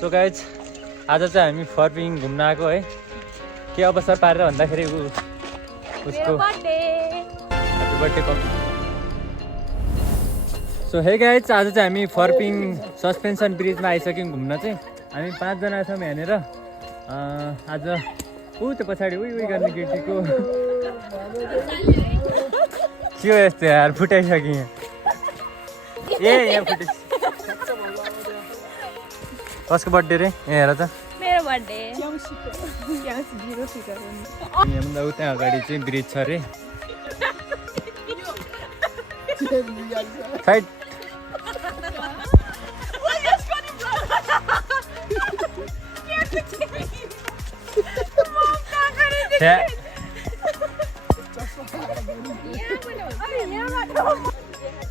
So guys आज चाहिँ हामी फर्पिङ घुम्न आएको है। के अवसर पारेर भन्दाखेरि उसको happy birthday cup. So hey guys आज चाहिँ हामी फर्पिङ सस्पेन्सन ब्रिजमा आइसक्यौँ घुम्न चाहिँ। हामी 5 जना छौँ यहाँनिर। आज त्यो पछाडि उही गर्ने केटीको के हो यस्तो यार, फुटाइसक्यो यहाँ। यहाँ फुटे। कसको बर्थडे रे? हेर त मेरो बर्थडे। यहाँभन्दा उता अगाडि चाहिँ ब्रिज छ अरे। साइड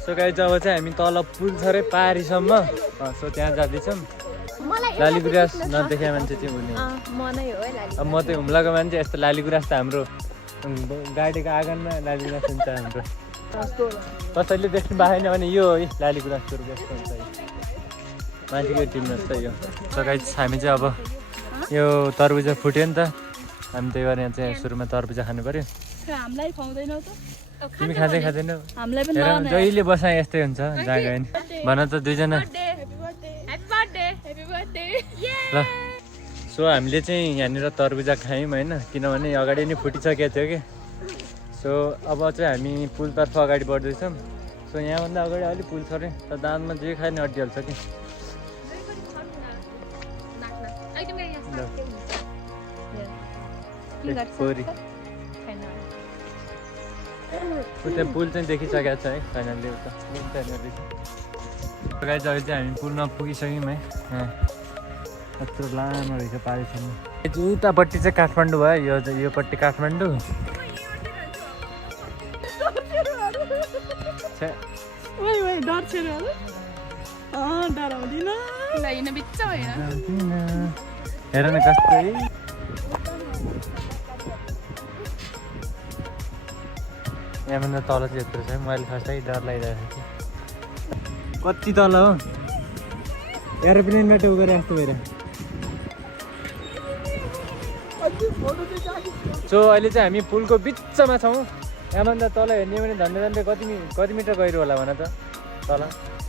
सो गाइस अब चाहिँ हामी तल पुल छ अरे पारीसम्म। सो त्यहाँ जाँदैछौँ। लालीगुराँस नदेखेको मान्छे चाहिँ हुने अब म चाहिँ हुम्लाको मान्छे। यस्तो लालीगुराँस त हाम्रो गाडीको आँगनमा लालीगुराँस हुन्छ हाम्रो। कसैले देख्नु पाएन भने यो है लालीगुराँसको यस्तो हुन्छ है, माथिको टिम जस्तो यो। सो गाइस हामी चाहिँ अब यो तरबुजा फुट्यो नि त, हामी त्यही भएर यहाँ चाहिँ सुरुमा तरबुजा खानु पर्यो। हामीलाई खुवाउँदैनौ त? तिमी खाँदैनौ? हामीलाई पनि जहिले बसाइ यस्तै हुन्छ जहाँ गयो नि। भन त दुईजना ल। सो हामीले चाहिँ यहाँनिर तरबुजा खायौँ होइन, किनभने अगाडि नै फुटिसकेको थियो कि। सो अब चाहिँ हामी पुलतर्फ अगाडि बढ्दैछौँ। सो यहाँभन्दा अगाडि अलिक पुल छ अरे, तर दाँतमा जे खायो नि अड्डिहाल्छ कि। उता पुल चाहिँ देखिसकेको छ है फाइनल्ली उता गाइज। अहिले चाहिँ हामी पुलमा पुगिसक्यौँ है। यत्रो लामो रहेछ पारीसम्म। उतापट्टि चाहिँ काठमाडौँ भयो, योपट्टि काठमाडौँ। हेर न कस्तै यहाँभन्दा तल चाहिँ यत्रो छ। मैले खासै डर लागिरहेको थियो। कति तल हो, एरोप्लेनबाट उगेर जस्तो भएर। सो अहिले चाहिँ हामी पुलको बिचमा छौँ। यहाँभन्दा तल हेर्ने भने झन्डै कति मिटर गहिरो होला भन त?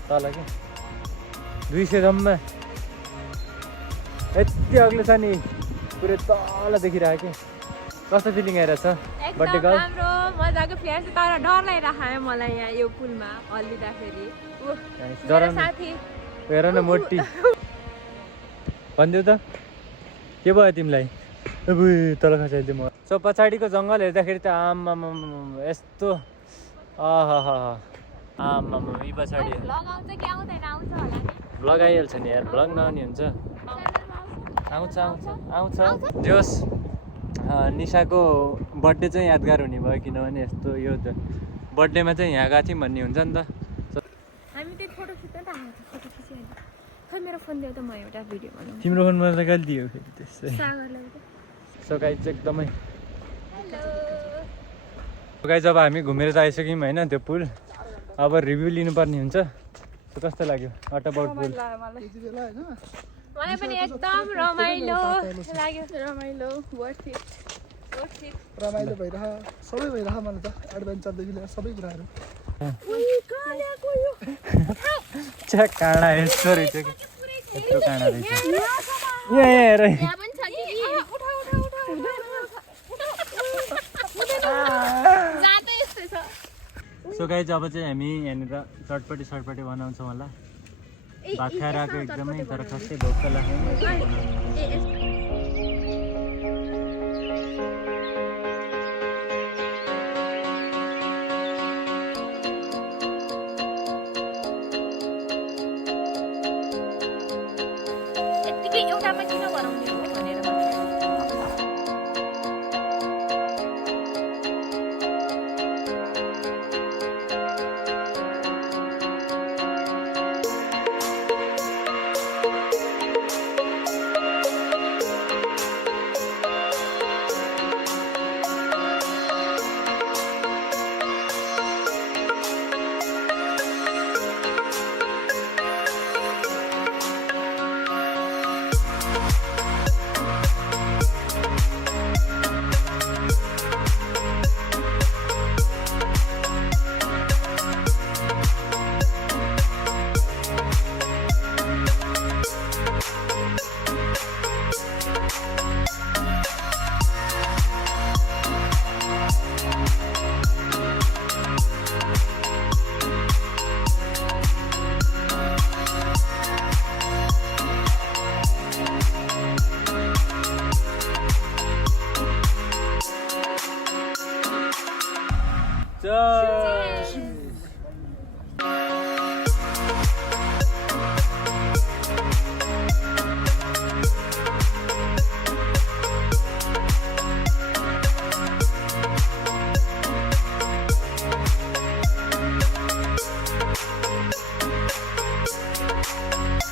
तल कि 200 जम्मा। यति अग्लो छ नि, पुरै तल देखिरहेको कि। कस्तो फिलिङ आइरहेछ बर्थडे गर्ल? राम्रो मजाको फ्लेयर छ, तर डर लागिरहेको मलाई यहाँ यो पुलमा हल्लिँदाखेरि। हेर न मोटी भनिदेऊ त के भयो तिमीलाई? अब तल खसाइदियो म। सो पछाडिको जङ्गल हेर्दाखेरि त आम्मामा यस्तो आम्मामा यी पछाडि भ्लग आइहाल्छ नि यार। भ्लग नआउने हुन्छ? आउँछ जोस्। निशाको बर्थडे चाहिँ यादगार हुने भयो, किनभने यस्तो यो बर्थडेमा चाहिँ यहाँ गएको थियौँ भन्ने हुन्छ नि त। हामी त्यो फोटो खिच्न त आउँछ, फोटो खिचिहाल्यो। खै मेरो फोन दियो त म एउटा भिडियो बनाउँछु। तिम्रो फोनमा त कहिले दियो फेरि त्यसै? सागरलाई त। सो गाइज चाहिँ एकदमै गाइज अब हामी घुमेर त आइसक्यौँ होइन त्यो पुल। अब रिभ्यू लिनुपर्ने हुन्छ। कस्तो लाग्यो अटअबाउट पुल? मलाई पनि एकदम रमाइलो लाग्यो। रमाइलो भइरह, सबै भइरह। मलाई त एडभेन्चरदेखि लिएर सबै कुराहरू। काँडा यस्तो रहेछ कि, यत्रो काँडा रहेछ। यहाँ सो गाइज अब चाहिँ हामी यहाँनिर चटपटी बनाउँछौँ होला। भात खाएर आएको एकदमै, तर खासै भोक लाग्दैन। एउटामा किन बनाउने हो भनेर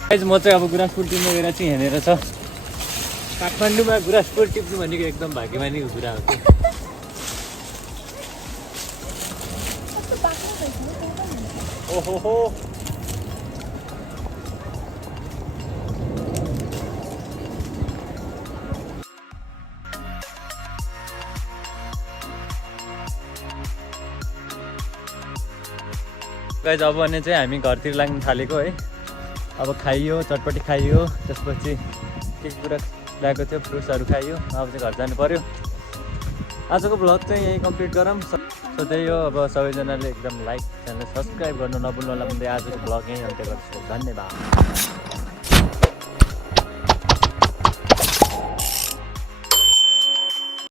गाइज म चाहिँ अब गुराँसफुल टिप्नु गएर चाहिँ हेरेर छ काठमाडौँमा गुराँसफुल टिप्नु भनेको एकदम भाग्यमानीको कुरा हो कि ओहो गाइज अब भने चाहिँ हामी घरतिर लाग्न थालेको है अब खाइयो चटपटी खाइयो त्यसपछि के कुरा ल्याएको थियो फ्रुट्सहरू खाइयो अब चाहिँ घर जानु पर्यो आजको भ्लग चाहिँ यही कम्प्लिट गरौँ सो त्यही हो अब सबैजनाले एकदम लाइक च्यानल सब्सक्राइब गर्नु नभुल्नु होला भन्दै आजको भ्लग यहीँ अन्त्य गर्छु धन्यवाद